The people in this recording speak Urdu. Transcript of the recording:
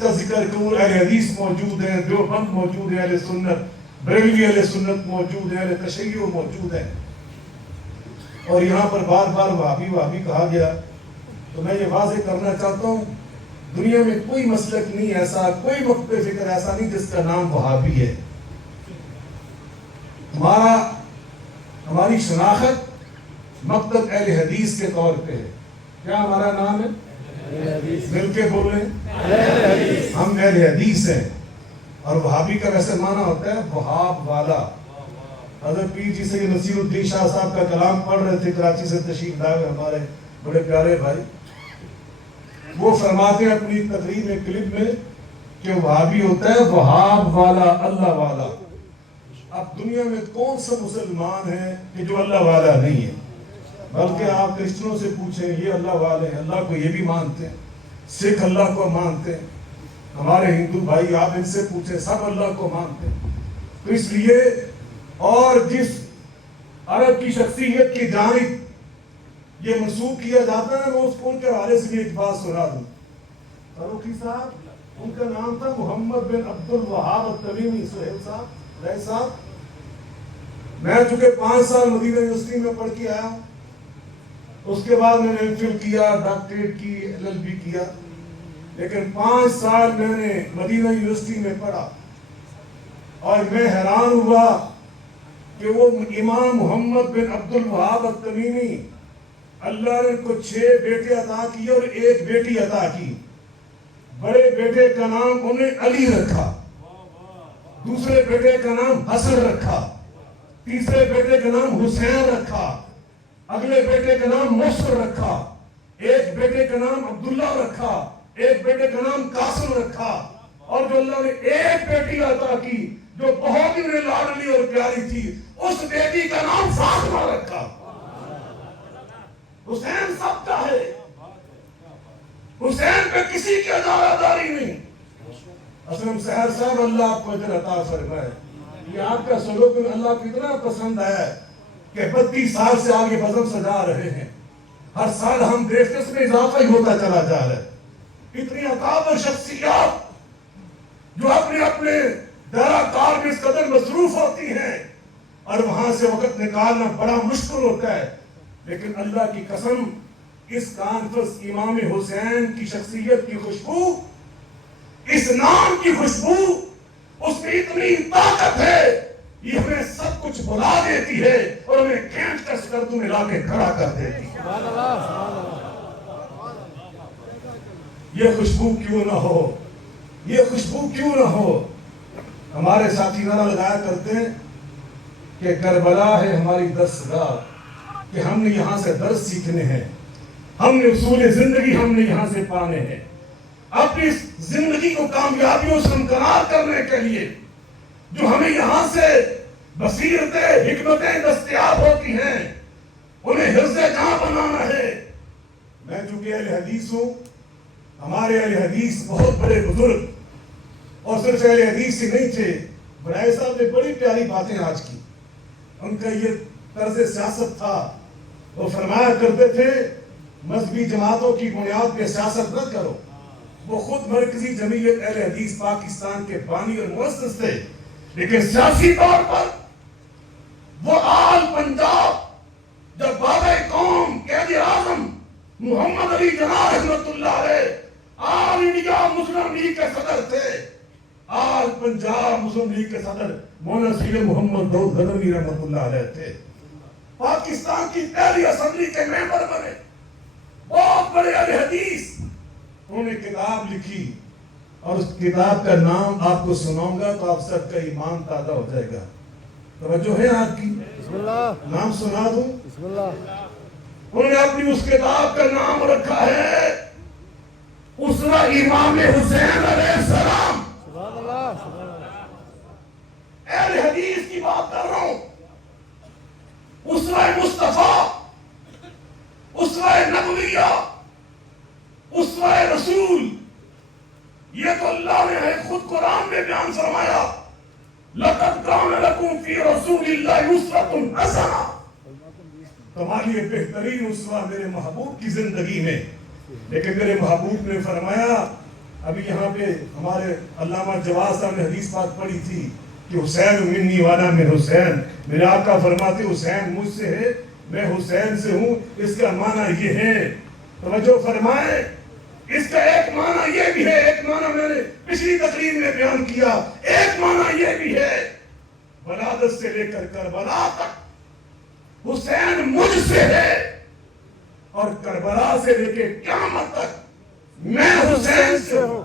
کا ذکر کروں، اہل حدیث موجود ہیں، دیوبند موجود ہے، اہل سنت بریلوی اہل سنت موجود ہے، اہل تشیع موجود ہے، اور یہاں پر بار بار وہابی کہا گیا. تو میں یہ واضح کرنا چاہتا ہوں، دنیا میں کوئی مسلک نہیں ایسا، کوئی مکتب فکر ایسا نہیں جس کا نام وہابی ہے. ہماری شناخت مکتب اہل حدیث کے طور پہ ہے. کیا ہمارا نام ہے؟ مل کے بول رہے ہیں، ہم اہل حدیث ہیں. اور وہابی کا ویسے معنی ہوتا ہے وہاب والا. حضرت پیر جی سید نصیر الدین شاہ صاحب کا کلام پڑھ رہے تھے، کراچی سے تشریف لائے ہمارے بڑے پیارے بھائی. وہ فرماتے ہیں اپنی تقریر میں، کلپ میں، کہ وہابی ہوتا ہے وہاب والا، اللہ والا. اب دنیا میں کون سا مسلمان ہے کہ جو اللہ والا نہیں ہے؟ بلکہ آپ کرسچنوں سے پوچھیں، یہ اللہ والے ہیں، اللہ کو یہ بھی مانتے ہیں. سکھ اللہ کو مانتے ہیں. ہمارے ہندو بھائی آپ ان سے پوچھیں، سب اللہ کو مانتے ہیں. تو اس لیے، اور جس عرب کی شخصیت کی جانب یہ منسوب کیا جاتا ہے، میں اس کو ان کے حوالے سے بھی ایک بات سنا دوں. فاروقی صاحب، ان کا نام تھا محمد بن عبد الوہاب التمیمی. سہیل صاحب، رائے صاحب، میں چونکہ 5 سال مدینہ یونیورسٹی میں پڑھ کے آیا ہوں، اس کے بعد میں نے ایم فل کیا، ڈاکٹریٹ کی، LLB کیا، لیکن 5 سال میں نے مدینہ یونیورسٹی میں پڑھا. اور میں حیران ہوا کہ وہ امام محمد بن عبد الوہاب التمیمی، اللہ نے ان کو 6 بیٹے عطا کیے اور 1 بیٹی عطا کی. بڑے بیٹے کا نام انہیں علی رکھا، دوسرے بیٹے کا نام حسن رکھا، تیسرے بیٹے کا نام حسین رکھا، اگلے بیٹے کا نام محسن رکھا، 1 بیٹے کا نام عبداللہ رکھا، 1 بیٹے کا نام قاسم رکھا. اور جو اللہ نے 1 بیٹی عطا کی جو بہت ہی لاڈلی اور پیاری تھی، اس بیٹی کا نام فاطمہ رکھا. حسین سب کا ہے، حسین پہ کسی کی ادارہ داری نہیں. اسلم سحر صاحب، اللہ آپ کو اجر عطا فرمائے. یہ آپ کا سلوک اللہ کو اتنا پسند ہے کہ 32 سال سے آگے بزم سجا رہے ہیں. ہر سال ہم گریٹنس میں اضافہ ہی ہوتا چلا جا رہا ہے. اتنی اکابر شخصیات جو اپنے اپنے دائرہ کار میں اس قدر مصروف ہوتی ہیں، اور وہاں سے وقت نکالنا بڑا مشکل ہوتا ہے. لیکن اللہ کی قسم، اس کانفرنس امام حسین کی شخصیت کی خوشبو، اس نام کی خوشبو، اس میں اتنی طاقت ہے، یہ ہمیں سب کچھ بلا دیتی ہے اور ہمیں کھینچ کر سکردوں میں لا کے کھڑا کر دیتی ہے. یہ خوشبو کیوں نہ ہو، یہ خوشبو کیوں نہ ہو. ہمارے ساتھی نعرہ لگایا کرتے ہیں کہ کربلا ہے ہماری درسگاہ، کہ ہم نے یہاں سے درس سیکھنے ہیں، ہم نے اصول زندگی ہم نے یہاں سے پانے ہیں. اپنی زندگی کو کامیابیوں سے ہمکنار کرنے کے لیے جو ہمیں یہاں سے بصیرتیں، حکمتیں دستیاب ہوتی ہیں، انہیں حفظ جاں بنانا ہے. میں چونکہ اہل حدیث ہوں، ہمارے اہل حدیث بہت بڑے بزرگ، اور صرف اہل حدیث ہی نہیں تھے. بڑائے صاحب نے بڑی پیاری باتیں آج کی. ان کا یہ طرز سیاست تھا، وہ فرمایا کرتے تھے مذہبی جماعتوں کی بنیاد پہ سیاست نہ کرو. وہ خود مرکزی جمعیت اہل حدیث پاکستان کے بانی اور مؤسس تھے، لیکن سیاسی طور پر وہ آل پنجاب جب بابا قوم قائد اعظم محمد علی جناح رحمۃ اللہ علیہ آل انڈیا مسلم لیگ کے صدر تھے. آل پنجاب مسلم لیگ کے صدر مولانا سید محمد داؤد غنوی رحمۃ اللہ علیہ تھے. پاکستان کی پہلی اسمبلی کے ممبر بنے، بہت بڑے اہل حدیث. انہوں نے کتاب لکھی، اور اس کتاب کا نام آپ کو سناؤں گا تو آپ سب کا ایمان تازہ ہو جائے گا. توجہ ہے آپ کی؟ بسم اللہ. نام سنا دوں؟ بسم اللہ. انہوں نے اپنی اس کتاب کا نام رکھا ہے اسوہ امام حسین علیہ السلام. سبحان اللہ. اہل حدیث کی بات کر رہا ہوں. اسوہ مصطفیٰ، اسوہ نبویہ، اسوہ رسول. یہ تو اللہ نے خود قرآن میں بیان فرمایا، لَقَدْ كَانَ لَكُمْ فِي رَسُولِ اللَّهِ أُسْوَةٌ حَسَنَةٌ. تمہاری یہ بہترین اسوہ میرے محبوب کی زندگی میں. لیکن میرے محبوب نے فرمایا ابھی یہاں پہ ہمارے علامہ جواز صاحب نے حدیث پاک پڑھی تھی کہ حسین منی وانا من حسین، میرے آقا فرماتے حسین مجھ سے ہے، میں حسین سے ہوں. اس کا معنی یہ ہے، توجہ فرمائے، اس کا ایک معنی یہ بھی ہے، ایک معنی میں نے پچھلی تقریر میں بیان کیا، ایک معنی یہ بھی ہے ولادت سے لے کر کربلا تک حسین مجھ سے ہے، اور کربلا سے لے کے قیامت تک میں حسین سے ہوں.